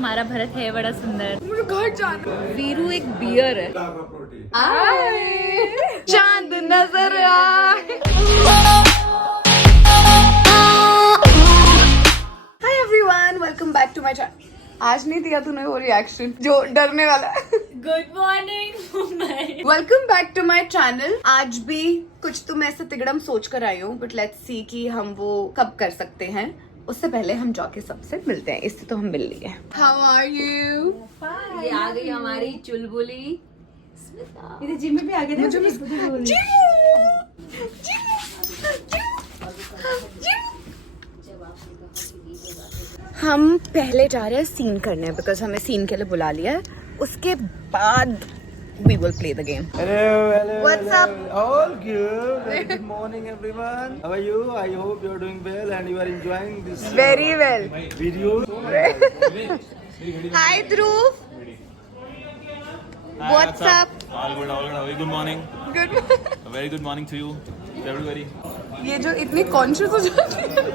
हमारा भरत है बड़ा सुंदर। मुझे घर जाना। वीरू एक बियर है। चांद नजर आए। Hi everyone, welcome back to my channel. आज नहीं दिया तूने वो रिएक्शन जो डरने वाला। Good morning. Welcome back to my channel. आज भी कुछ तो मैं ऐसे तिगड़म सोच कर आई हूँ, बट लेट्स सी कि हम वो कब कर सकते हैं। उससे पहले हम जाके सबसे मिलते हैं। इससे तो हम मिल लिए। How are you? ये आ गई हमारी चुलबुली स्मिता। इधर जिम में भी आ गए थे। मुझे हम पहले जा रहे हैं सीन करने, बिकॉज हमें सीन के लिए बुला लिया है। उसके बाद we will play the game. Hello. What's up? All good. Good morning, everyone. How are you? I hope you're doing well and you are enjoying this Very well. video. Hi Dhruv. What's up? All good, all good. Good morning. Good. A very good morning to you, everybody. ये जो इतनी conscious हो जाती है,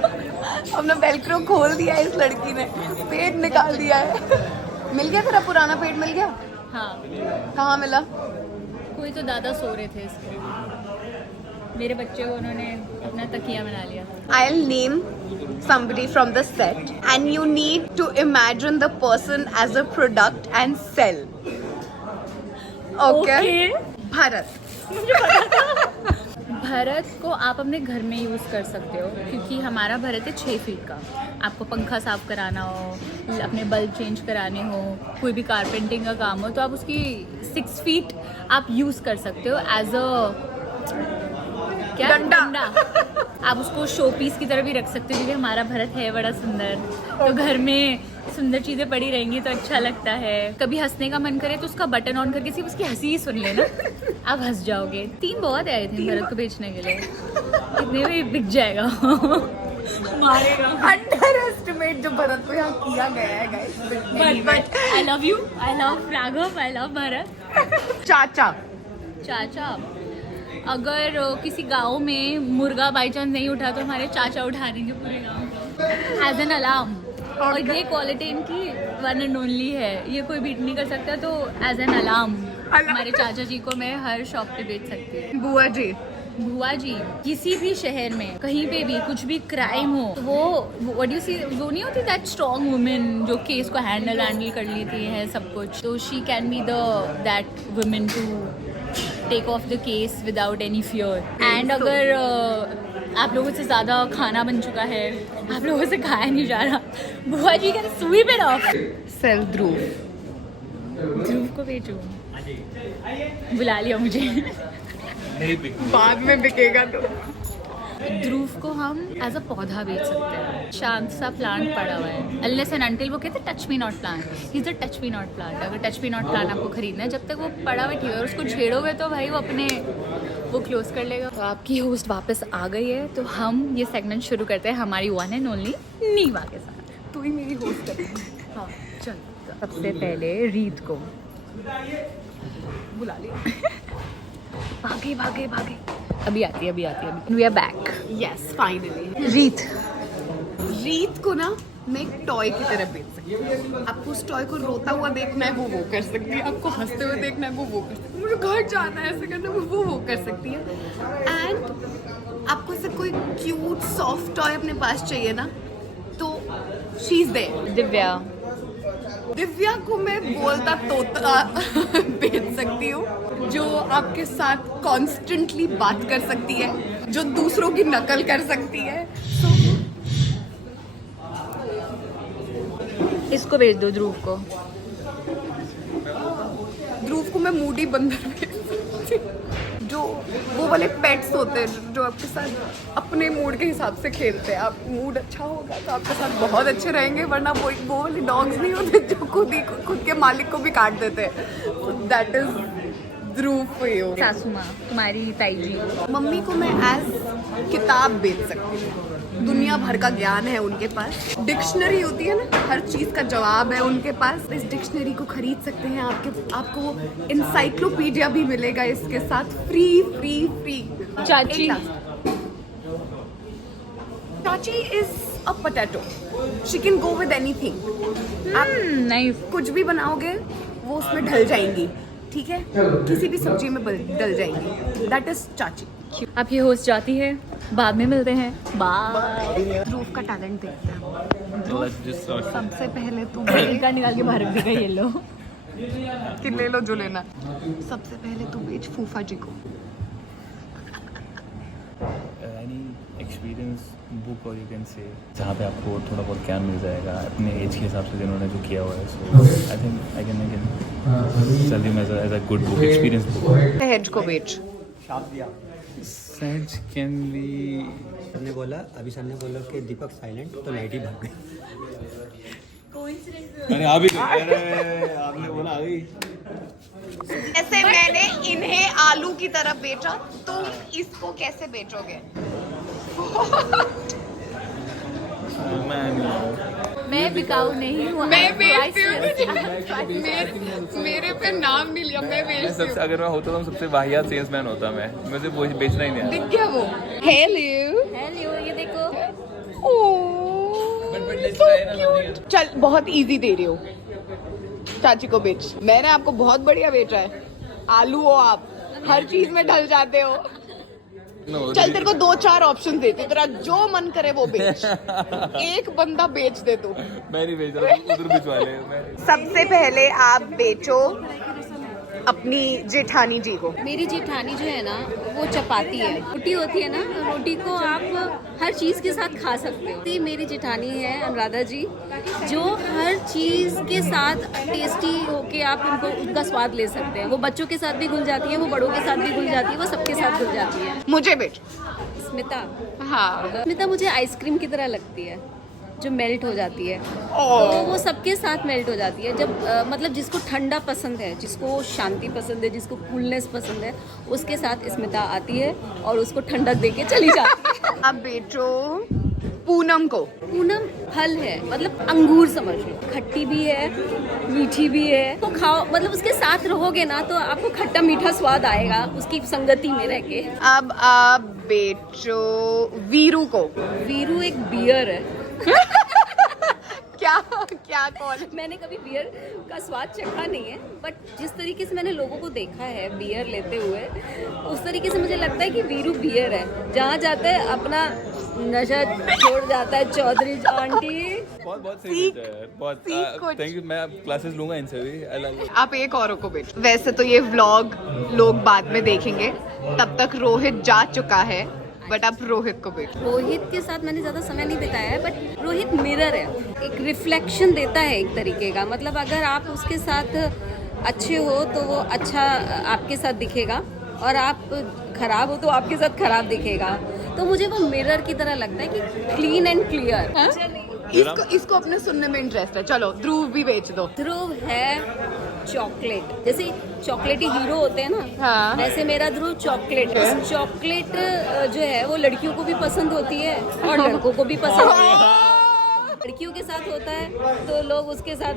हमने Velcro खोल दिया है इस लड़की ने, पेट निकाल दिया है। मिल गया तेरा पुराना पेट? मिल गया? हाँ, कहाँ मिला? कोई तो दादा सो रहे थे इसके। मेरे बच्चे को उन्होंने अपना तकिया बना लिया। I'll name somebody from the set and you need to imagine the person as a product and sell. Okay? Bharat. Bharat को आप अपने घर में यूज़ कर सकते हो, क्योंकि हमारा भरत है 6 फीट का। आपको पंखा साफ कराना हो, अपने बल्ब चेंज कराने हो, कोई भी कारपेंटिंग का काम हो, तो आप उसकी 6 फीट आप यूज़ कर सकते हो एज अ डंडा। आप उसको शो पीस की तरह भी रख सकते हो, क्योंकि हमारा भरत है बड़ा सुंदर। तो घर में सुंदर चीज़ें पड़ी रहेंगी तो अच्छा लगता है। कभी हंसने का मन करे तो उसका बटन ऑन करके सिर्फ उसकी हंसी ही सुन लेना, आप हंस जाओगे। 3 बहुत आए थे भरत को बेचने के लिए, इतने में बिक जाएगा। मारेगा। अंडर एस्टिमेट जो भरत को यहाँ किया गया है guys. But I love you, I love Raghav, I love Bharat. चाचा। चाचा, अगर किसी गांव में मुर्गा बाई चांस नहीं उठा तो हमारे चाचा उठा देंगे पूरे गांव एज एन अलार्म। और ये क्वालिटी इनकी वन एंड ओनली है, ये कोई बीट नहीं कर सकता। तो एज एन अलार्म हमारे चाचा जी को मैं हर शॉप पे बेच सकती हूँ। बुआ जी। बुआ जी किसी भी शहर में कहीं पे भी कुछ भी क्राइम हो तो वो व्हाट यू सी, वो नहीं होती दैट स्ट्रॉन्ग वुमेन जो केस को हैंडल कर लेती है सब कुछ। तो she can be that women to take off the case without any fear. And अगर आप लोगों से ज़्यादा खाना बन चुका है, आप लोगों से खाया नहीं जा रहा, बुआ जी can sweep it off. Sell Dhruv. Dhruv को बेचूं, बुला लिया मुझे। बाद में बिकेगा तो। ध्रुव को हम एज अ पौधा बेच सकते हैं। शांत सा प्लांट पड़ा हुआ है, अनलेस एंड अनटिल वो कहते हैं touch me not plant, he is a touch me not plant. अगर टच मी नॉट प्लांट आपको खरीदना है, जब तक वो पड़ा हुआ ठीक है, और उसको छेड़ोगे तो भाई वो अपने वो क्लोज कर लेगा। तो आपकी होस्ट वापस आ गई है, तो हम ये सेगमेंट शुरू करते हैं हमारी वन एंड ओनली नीवा के साथ। तू ही मेरी होस्ट है। हाँ चल। सबसे पहले रीत को बुला लिया। भागे भागे भागे, अभी आती है अभी we are back. Yes finally. Reet को ना मैं एक टॉय की तरह बेच सकती हूँ। आपको उस टॉय को रोता हुआ देखना है, वो कर सकती है। आपको हंसते हुए देखना है, वो कर सकती है। मुझे घर जाना है ऐसे करना है, वो कर सकती है। एंड आपको ऐसे कोई क्यूट सॉफ्ट टॉय अपने पास चाहिए ना, तो शी इज देयर। दिव्या को मैं बोलता तोता बेच सकती हूँ, जो आपके साथ कॉन्स्टेंटली बात कर सकती है, जो दूसरों की नकल कर सकती है। इसको भेज दो ध्रुव को। ध्रुव को मैं मूडी बंदर बेच सकती हूँ, जो वो वाले पेट्स होते हैं जो आपके साथ अपने मूड के हिसाब से खेलते हैं। आप मूड अच्छा होगा तो आपके साथ बहुत अच्छे रहेंगे, वरना वो वाले डॉग्स नहीं होते जो खुद के मालिक को भी काट देते हैं। That is Dhruv for you. सासू माँ तुम्हारी ताई जी। मम्मी को मैं एज किताब बेच सकती हूँ। दुनिया भर का ज्ञान है उनके पास। डिक्शनरी होती है ना, हर चीज का जवाब है उनके पास। इस डिक्शनरी को खरीद सकते हैं। आपको इंसाइक्लोपीडिया भी मिलेगा इसके साथ, फ्री। चाची चाची is a potato, she can go with anything. आप नाइस। कुछ भी बनाओगे वो उसमें ढल जाएंगी, ठीक है, किसी भी सब्जी में डल जाएंगी। दैट इज चाची। आपकी होस्ट जाती है, बाद में मिलते हैं, बाय। ध्रुव का टैलेंट देखते हैं। Let's just start. सबसे पहले तू इनका निकाल के बाहर रख देगा ये लो। कि ले लो जो लेना। सबसे पहले तू बेच फूफा जी को। Any experience book or you can say जहाँ पे आपको थोड़ा बहुत ज्ञान मिल जाएगा अपने एज के हिसाब से जिन्होंने जो किया हुआ है, so I think I can sell him as a good book, experience book. सहज को बेच। Sage can be सर ने बोला, अभी सर ने बोला कि दीपक साइलेंट, तो लाइट ही भाग गई। अरे अभी अरे आपने बोला आ गई। ऐसे मैंने इन्हें आलू की तरफ बेचा, तुम इसको कैसे बेचोगे? मैं बिकाऊ नहीं हूँ। मैं बेचती हूँ। मेरे पे नाम नहीं लिया, मैं बेचती हूँ। सबसे अगर मैं होता तो सबसे वाहियात सेल्समैन होता मैं, मुझे वो बेचना ही नहीं आता। दिख गया वो। हेलो। हेलो, ये देखो। So cute. चल बहुत इजी दे रही हो, चाची को बेच। मैंने आपको बहुत बढ़िया बेचा है। आलू हो आप, हर चीज में ढल जाते हो। चल तेरे को 2-4 ऑप्शन देती हूँ, तेरा जो मन करे वो बेच। एक बंदा बेच दे तू। मैं नहीं बेच रहा, उधर भिजवा ले। सबसे पहले आप बेचो अपनी जेठानी जी को। मेरी जेठानी जो है ना वो चपाती है, रोटी होती है ना, रोटी को आप हर चीज़ के साथ खा सकते हो। ये मेरी जेठानी है अनुराधा जी, जो हर चीज़ के साथ टेस्टी होके आप उनका स्वाद ले सकते हैं। वो बच्चों के साथ भी घुल जाती है, वो बड़ों के साथ भी घुल जाती है, वो सबके साथ घुल जाती है। मुझे बेच। स्मिता, हाँ। स्मिता मुझे आइसक्रीम की तरह लगती है, जो मेल्ट हो जाती है। तो वो सबके साथ मेल्ट हो जाती है। जब मतलब जिसको ठंडा पसंद है, जिसको शांति पसंद है, जिसको कूलनेस पसंद है, उसके साथ स्मिता आती है और उसको ठंडक दे के चली जाती है। अब बेचो पूनम को। पूनम फल है, मतलब अंगूर समझ लो, खट्टी भी है, मीठी भी है। तो खाओ, मतलब उसके साथ रहोगे ना तो आपको खट्टा मीठा स्वाद आएगा उसकी संगति में रह के। अब आप बेचो वीरू को। वीरू एक बियर है। क्या कौन? मैंने कभी बियर का स्वाद चखा नहीं है, बट जिस तरीके से मैंने लोगों को देखा है बियर लेते हुए, उस तरीके से मुझे लगता है कि वीरू बियर है। जहाँ जाता है अपना नशा छोड़ जाता है। चौधरी आंटी बहुत सीख- सही है, बहुत सीख कुछ। Thank you. मैं क्लासेस लूंगा इनसे भी। आप एक औरों को बेचो। वैसे तो ये व्लॉग लोग बाद में देखेंगे, तब तक रोहित जा चुका है, बट आप रोहित को बेचो। रोहित के साथ मैंने ज़्यादा समय नहीं बिताया है, बट रोहित मिरर है, एक रिफ्लेक्शन देता है एक तरीके का। मतलब अगर आप उसके साथ अच्छे हो तो वो अच्छा आपके साथ दिखेगा, और आप खराब हो तो आपके साथ खराब दिखेगा। तो मुझे वो मिरर की तरह लगता है कि क्लीन एंड क्लियर। इसको अपने सुनने में इंटरेस्ट है। चलो ध्रुव भी बेच दो। ध्रुव है चॉकलेट, जैसे चॉकलेटी हीरो होते हैं ना, हाँ। वैसे मेरा ध्रुव चॉकलेट है। चॉकलेट जो है वो लड़कियों को भी पसंद होती है और लड़कों को भी पसंद होती है। लड़कियों के साथ होता है तो लोग उसके साथ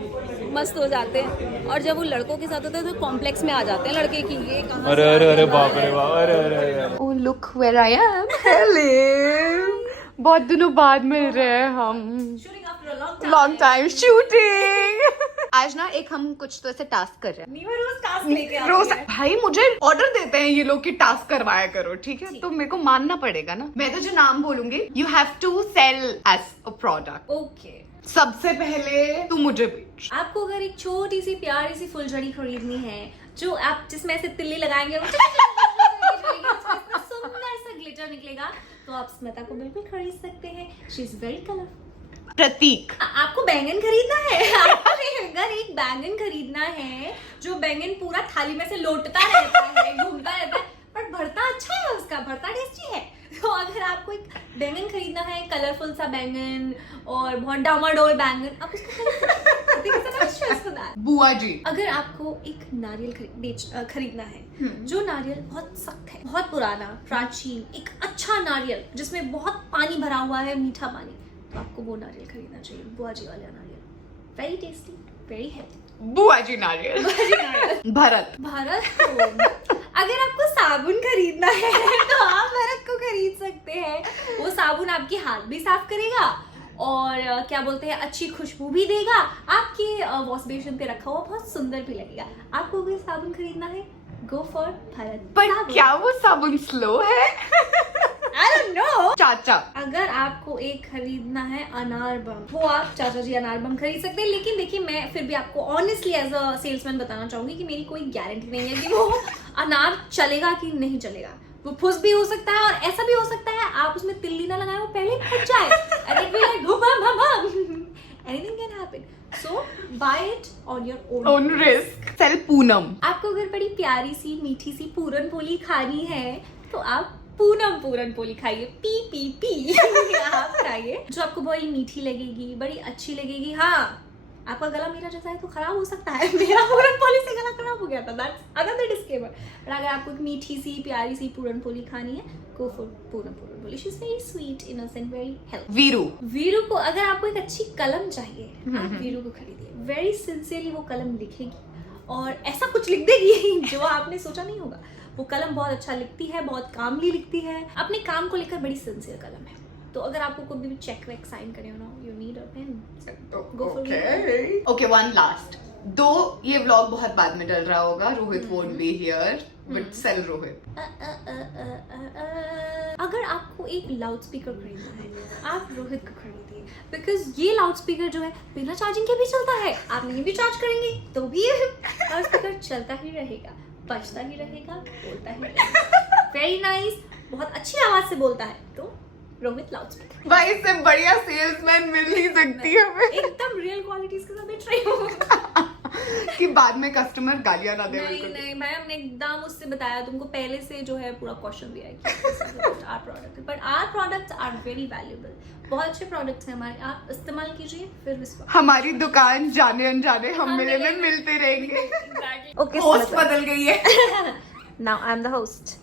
मस्त हो जाते हैं, और जब वो लड़कों के साथ होता है तो कॉम्प्लेक्स में आ जाते हैं लड़के की, ये कहाँ अरे अरे अरे बाप रे बाप, अरे अरे अरे। Oh, look where I am. Hello. बहुत दिनों बाद मिल रहे हैं हम। Long time shooting. आज ना एक हम कुछ तो ऐसे टास्क कर रहे हैं। रोज भाई मुझे ऑर्डर देते हैं ये लोग कि टास्क करवाया करो, ठीक है? तो मेरे को मानना पड़ेगा ना। मैं तो जो नाम बोलूंगी, you have to sell as a product. Okay. सबसे पहले तू मुझे बेच। आपको अगर एक छोटी सी प्यारी सी फुलझड़ी खरीदनी है, जो आप जिसमें ऐसे तिल्ली लगाएंगे वो सुंदर सा ग्लिटर निकलेगा, तो आप स्मिता को बिल्कुल खरीद सकते हैं। She is very colourful. Prateek. आपको बैंगन खरीदना है? आपको अगर एक बैंगन खरीदना है जो बैंगन पूरा थाली में से लौटता रहता है, घूमता रहता है, पर भरता अच्छा है, उसका भरता टेस्टी है, तो अगर आपको एक बैंगन खरीदना है, कलरफुल सा बैंगन और बहुत डामाडोल बैंगन, आप उसको बुआ जी। अगर आपको एक नारियल खरीदना है, जो नारियल बहुत सख्त है, बहुत पुराना, प्राचीन, एक अच्छा नारियल जिसमें बहुत पानी भरा हुआ है, मीठा पानी, तो आपको वो नारियल खरीदना चाहिए, बुआ जी वाला नारियल। Very tasty, very healthy. बुआ जी नारियल। भरत। भारत। अगर आपको साबुन खरीदना है तो आप भारत को खरीद सकते हैं। वो साबुन आपके हाथ भी साफ करेगा और क्या बोलते हैं अच्छी खुशबू भी देगा, आपके वॉश बेसिन पे रखा हुआ बहुत सुंदर भी लगेगा। आपको अगर साबुन खरीदना है, गो फॉर भारत पर साबुन। क्या वो साबुन स्लो है? I don't know। चाचा अगर आपको एक खरीदना है अनार बम, वो आप चाचा जी अनार बम खरीद सकते हैं। लेकिन देखिए, मैं फिर भी आपको ऑनेस्टली एज अ सेल्समैन बताना चाहूंगी कि मेरी कोई गारंटी नहीं है कि वो अनार चलेगा कि नहीं चलेगा। वो फुस भी हो सकता है और ऐसा भी हो सकता है आप उसमें तिल्ली ना लगाए, वो पहले फट जाए and it will like boom bam bam bam। Anything can happen, so buy it on your own own risk. Sell Poonam. आपको अगर बड़ी प्यारी सी मीठी सी पूरन पोली खानी है तो आप पूनम पूरन पोली खाइए, पी पी पी आप खाइए, जो आपको बड़ी मीठी लगेगी, बड़ी अच्छी लगेगी। हाँ, आपका गला मेरा जैसा है तो खराब हो सकता है, मेरा पूरन पोली से गला खराब हो गया था, दैट्स अनदर डिस्क्लेमर। पर अगर आपको एक मीठी सी प्यारी सी पूरन पोली खानी है, go for puran poli. She is very sweet, innocent, very helpful. Veeru. Veeru को अगर आपको एक अच्छी कलम चाहिए, आप वीरू को खरीदिए। वेरी सिंसियरली वो कलम लिखेगी और ऐसा कुछ लिख देगी जो आपने सोचा नहीं होगा। वो कलम बहुत अच्छा लिखती है, बहुत कामली लिखती है, अपने काम को लेकर बड़ी सिंसियर कलम है। तो अगर आपको कोई भी चेक वेक साइन करे हो ना, you need a pen, go for okay, one last. दो ये व्लॉग बहुत बाद में डल रहा होगा, Rohit won't be here, but sell Rohit. अगर आपको एक लाउड स्पीकर खरीदना है, आप रोहित को खरीदिए, बिकॉज ये लाउड स्पीकर जो है बिना चार्जिंग के भी चलता है। आप नहीं भी चार्ज करेंगे तो भी लाउड स्पीकर चलता ही रहेगा, बजता ही रहेगा, बोलता ही रहेगा। वेरी नाइस, बहुत अच्छी आवाज से बोलता है, तो रोहित लाउड स्पीकर। भाई इससे बढ़िया सेल्समैन मिल नहीं सकती हमें एकदम रियल क्वालिटीज के साथ बेच रही हूँ। कि बाद में कस्टमर गालियां ना दे। नहीं नहीं भाई, हमने एकदम उससे बताया तुमको पहले से, जो है पूरा क्वेश्चन दिया है कि our product, but our products are very valuable. बहुत अच्छे प्रोडक्ट्स हैं हमारे, आप इस्तेमाल कीजिए, फिर विश्वास। हमारी दुकान जाने अनजाने हम मिले में मिलते रहेंगे। Okay, होस्ट बदल गई है। Now I'm the host.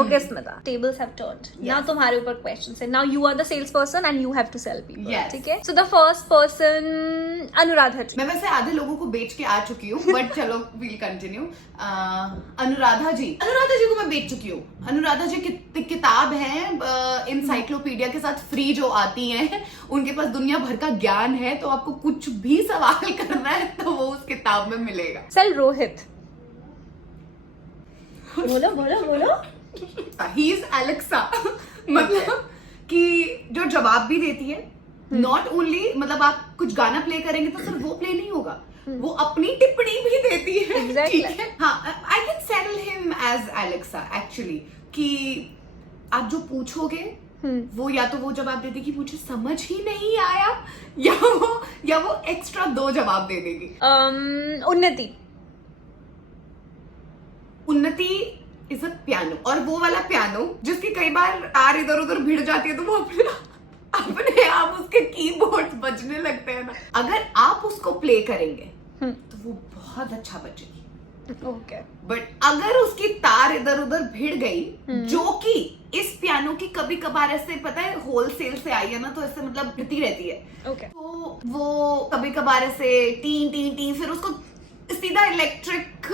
Okay, Smita. Tables have turned. Now तुम्हारे ऊपर questions है. Now you are the salesperson and you have to sell people. Yes. ठीक है? So the first person, Anuradha जी. मैं वैसे आधे लोगों को बेच के आ चुकी हूँ, बट चलो we'll continue. अनुराधा जी को मैं बेच चुकी हूँ। अनुराधा जी की किताब है इंसाइक्लोपीडिया के साथ फ्री जो आती हैं, उनके पास दुनिया भर का ज्ञान है, तो आपको कुछ भी सवाल करना है तो वो उस किताब में मिलेगा। Sell रोहित. बोलो. He is Alexa. मतलब कि जो जवाब भी देती है, नॉट ओनली मतलब आप कुछ गाना प्ले करेंगे तो सिर्फ वो प्ले नहीं होगा, वो अपनी टिप्पणी भी देती है। Exactly. ठीक है, हाँ, I can sell him as Alexa actually, कि आप जो पूछोगे वो या तो वो जवाब दे देगी मुझे समझ ही नहीं आया, या वो एक्स्ट्रा 2 जवाब दे देगी। उन्नति इज अ पियानो, और वो वाला पियानो जिसकी कई बार तार इधर उधर भिड़ जाती है तो वो अपने आप उसके कीबोर्ड बजने लगते हैं ना, अगर आप उसको प्ले करेंगे तो वो बहुत अच्छा बजेगी। Okay. बट अगर उसकी तार इधर उधर भिड़ गई, जो कि इस पियानो की कभी कभार ऐसे पता है होलसेल से आई है ना, तो ऐसे मतलब गिरती रहती है। Okay. तो वो कभी कभार ऐसे टी फिर उसको सीधा इलेक्ट्रिक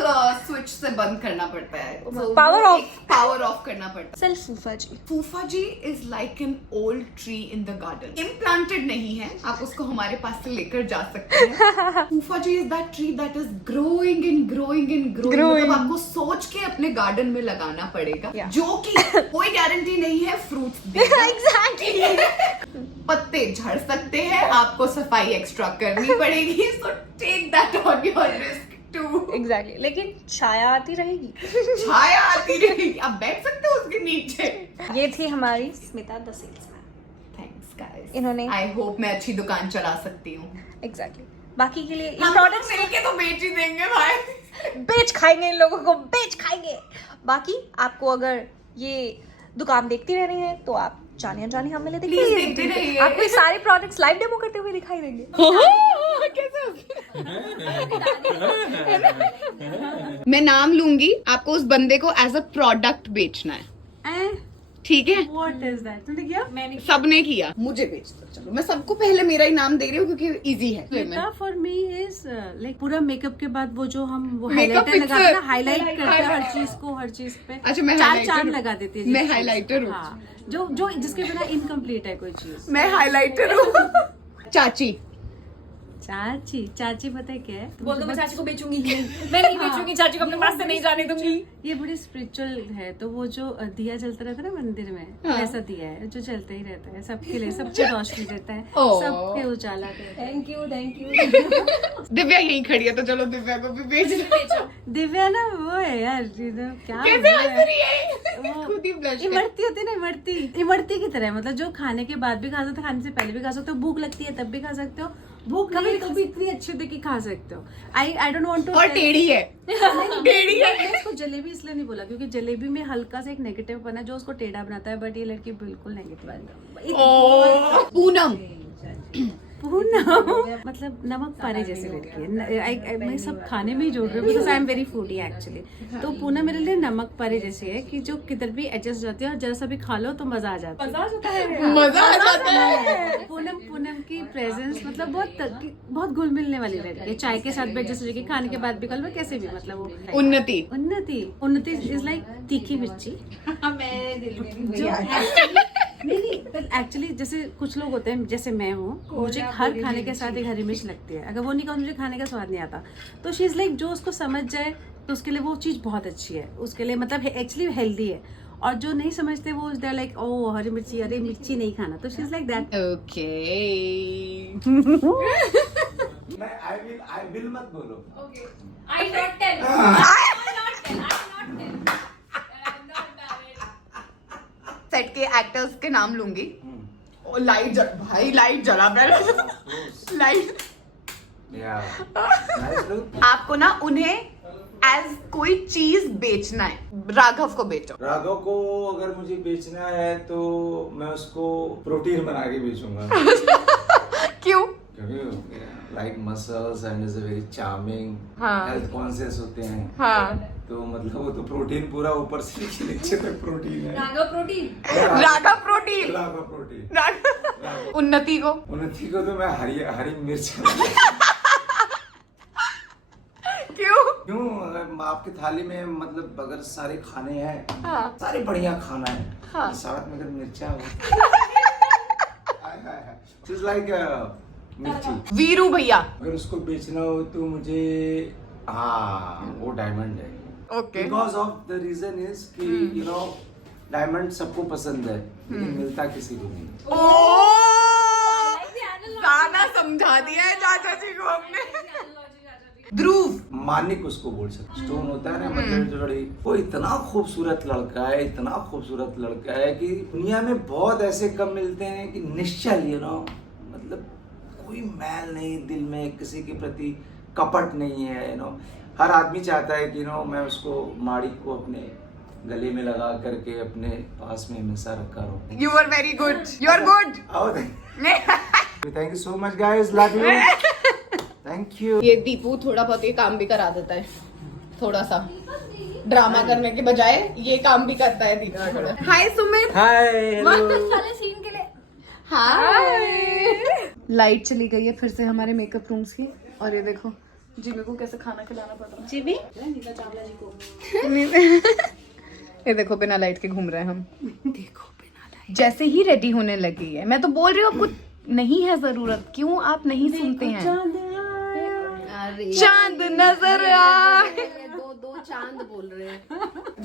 स्विच से बंद करना पड़ता है, पावर ऑफ करना पड़ता है। Sell फूफा जी. फूफा जी is like an old tree in the garden, implanted नहीं है, आप उसको हमारे पास से लेकर जा सकते हैं। फूफा जी is that tree that is growing and growing and growing, मतलब आपको सोच के अपने गार्डन में लगाना पड़ेगा, जो कि कोई गारंटी नहीं है फ्रूट्स देगा। Exactly. पत्ते झड़ सकते हैं, आपको सफाई एक्स्ट्रा करनी पड़ेगी, so take that on your risk too. Exactly. लेकिन छाया आती रहेगी। छाया आती रहेगी, आप बैठ सकते हो उसके नीचे। ये थी हमारी Smita the salesman. Thanks guys, इन्होंने आई होप मैं अच्छी दुकान चला सकती हूँ। एग्जैक्टली बाकी के लिए हम प्रोडक्ट्स मिलके तो बेच ही देंगे भाई। बेच खाएंगे, इन लोगों को बेच खाएंगे। बाकी आपको अगर ये दुकान देखती रहनी है तो आप जाने अनजाने हम मिले Please देखते रहिए। आपको ये सारे प्रोडक्ट्स लाइव डेमो करते हुए दिखाई देंगे। मैं नाम लूंगी, आपको उस बंदे को एज अ प्रोडक्ट बेचना है, ठीक है? What is that? तुमने किया? सबने किया, मुझे बेच दो। चलो मैं सबको पहले मेरा ही नाम दे रही हूँ क्योंकि इजी है। Smita for me is like पूरा मेकअप के बाद वो जो हम वो Makeup हाइलाइटर लगाते हैं, fixer. हाईलाइट करते हैं हर चीज को, हर चीज पे अच्छा, मैं चार highlighter चांद हूँ। लगा देती है। मैं जिस चीज़ highlighter पे। हूँ। हाँ, जो जिसके बिना इनकम्प्लीट है कोई चीज। मैं हाइलाइटर हूँ। चाची चाची चाची पता है क्या है? बोल दो मैं चाची को बेचूंगी। मैं नहीं बेचूंगी चाची को, अपने पास से नहीं जाने दूंगी। ये बड़ी स्पिरिचुअल है, तो वो जो दिया जलता रहता है ना मंदिर में, वैसा दिया है जो जलता ही रहता है सबके लिए, सबको रोशनी देता है, सबके उजाला देता है। Thank you. दिव्या यहीं खड़ी है तो चलो दिव्या को भी बेच दो। दिव्या ना वो है यार, क्या कैसे बोलूं हंस मैं? रही है? वो खुद ही blush कर- इमरती होती है ना, इमरती की तरह, मतलब जो खाने के बाद भी खा सकते हो, खाने से पहले भी खा सकते हो, भूख लगती है तब भी खा सकते हो, भूख कभी कभी इतनी अच्छी होती है कि खा सकते हो। I don't want to. और टेढ़ी है। टेढ़ी है। मैं इसको जलेबी इसलिए नहीं बोला क्योंकि जलेबी में हल्का सा एक नेगेटिव बना जो उसको टेढ़ा बनाता है, बट ये लड़की बिल्कुल नेगेटिव है। पूनम पूनम मतलब नमक पारे जैसी लड़की है। मैं सब खाने में ही जोड़ रही हूँ because I am very foodie actually. तो पूनम मेरे लिए नमक पारे जैसी है कि जो किधर भी एडजस्ट जाती है और जरा सा भी खा लो तो मजा आ जाता है। मजा आ जाता है। पूनम की प्रेजेंस मतलब बहुत घुल मिलने वाली लड़की है। चाय के साथ भी एडजस्ट हो जाएगी, खाने के बाद भी कल में कैसे भी, मतलब वो उन्नति इज लाइक तीखी मिर्ची। नहीं एक्चुअली जैसे कुछ लोग होते हैं जैसे मैं हूँ, मुझे हर खाने के साथ एक हरी मिर्च लगती है, अगर वो नहीं खाओ मुझे खाने का स्वाद नहीं आता। तो शी इज लाइक जो उसको समझ जाए तो उसके लिए वो चीज़ बहुत अच्छी है, उसके लिए मतलब एक्चुअली हेल्दी है। और जो नहीं समझते वो दे लाइक ओ हरी मिर्ची, अरे मिर्ची नहीं खाना, तो she is like that. Okay. I will मत बोलो। I not tell. सेट के एक्टर्स के नाम लूंगी और लाइट भाई लाइट जला पहले लाइट। आपको ना उन्हें एज कोई चीज बेचना है, राघव को बेचो। राघव को अगर मुझे बेचना है तो मैं उसको प्रोटीन बना के बेचूंगा। क्यों? क्योंकि like muscles and is a very charming, health conscious होते हैं। हाँ तो मतलब वो तो प्रोटीन पूरा ऊपर से नीचे तक प्रोटीन है। Raghav protein. Raghav protein. Raghav protein. उन्नति को तो मैं हरी मिर्च। क्यों अगर आपकी थाली में मतलब अगर सारे खाने हैं, सारे बढ़िया खाना है, साथ में अगर मिर्चा हो लाइक मिर्ची। वीरू भैया अगर उसको बेचना हो तो मुझे वो डायमंड है। Okay. Because of the reason is कि यू नो डायमंड सबको पसंद है लेकिन मिलता किसी को नहीं। गाना समझा दिया है चाचा जी को हमने। ध्रुव मानिक उसको बोल सकते। स्टोन होता है ना मतलब वो इतना खूबसूरत लड़का है, इतना खूबसूरत लड़का है कि दुनिया में बहुत ऐसे कम मिलते हैं कि निश्चल यू नो मतलब कोई मैल नहीं दिल में, किसी के प्रति कपट नहीं है। यू नो हर आदमी चाहता है कि नो मैं उसको माड़ी को अपने गले में लगा करके अपने पास में हमेशा रखा रहूं। You are very good, you are good. Thank you so much guys, love you, thank you. ये दीपू थोड़ा बहुत ये काम भी करा देता है, थोड़ा सा ड्रामा करने के बजाय ये काम भी करता है दीपू। हाय सुमित। हाय साले सीन के लिए। हाय। लाइट चली गई है फिर से हमारे मेकअप रूम्स की, और ये देखो जिमी को कैसे खाना खिलाना पड़ रहा है। जिमी ये देखो बिना लाइट के घूम रहे हैं हम। देखो बिना लाइट जैसे ही रेडी होने लगी है। मैं तो बोल रही हूँ आपको नहीं है जरूरत, क्यों आप नहीं सुनते हैं? चांद नजर आए। दो चांद बोल रहे हैं।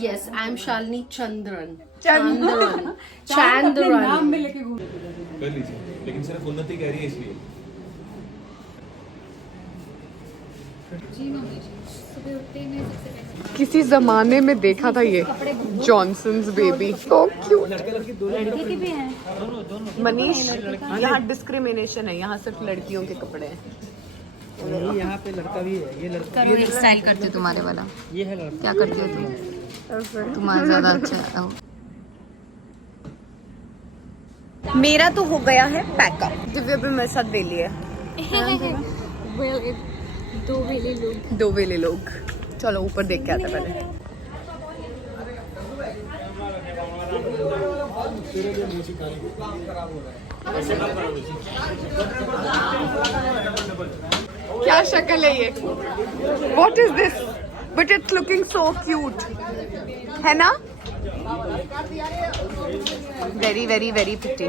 Yes I am Shalini Chandran. Chandran. नाम में लेके घूम कर लीजिए, लेकिन सिर्फ उन्नति कह रही है इसलिए। किसी जमाने में देखा था ये जॉनसन्स बेबी, तो क्यूट। लड़के के भी हैं। मनीष यहाँ डिस्क्रिमिनेशन है, यहाँ सिर्फ लड़कियों के कपड़े हैं। यहाँ पे लड़का भी है, ये लड़का करो एक स्टाइल करती हूँ तुम्हारे वाला। ये है लड़का। क्या करती हो तुम? तुम्हारा ज्यादा अच्छा है। मेरा तो हो गया है पैकअप। दिव्या भी मेरे साथ वेली है। दो वेले लोग। चलो ऊपर देख के आते हैं पहले। क्या शक्ल है ये? What is this? But it's looking so cute. है ना? Very very very pretty.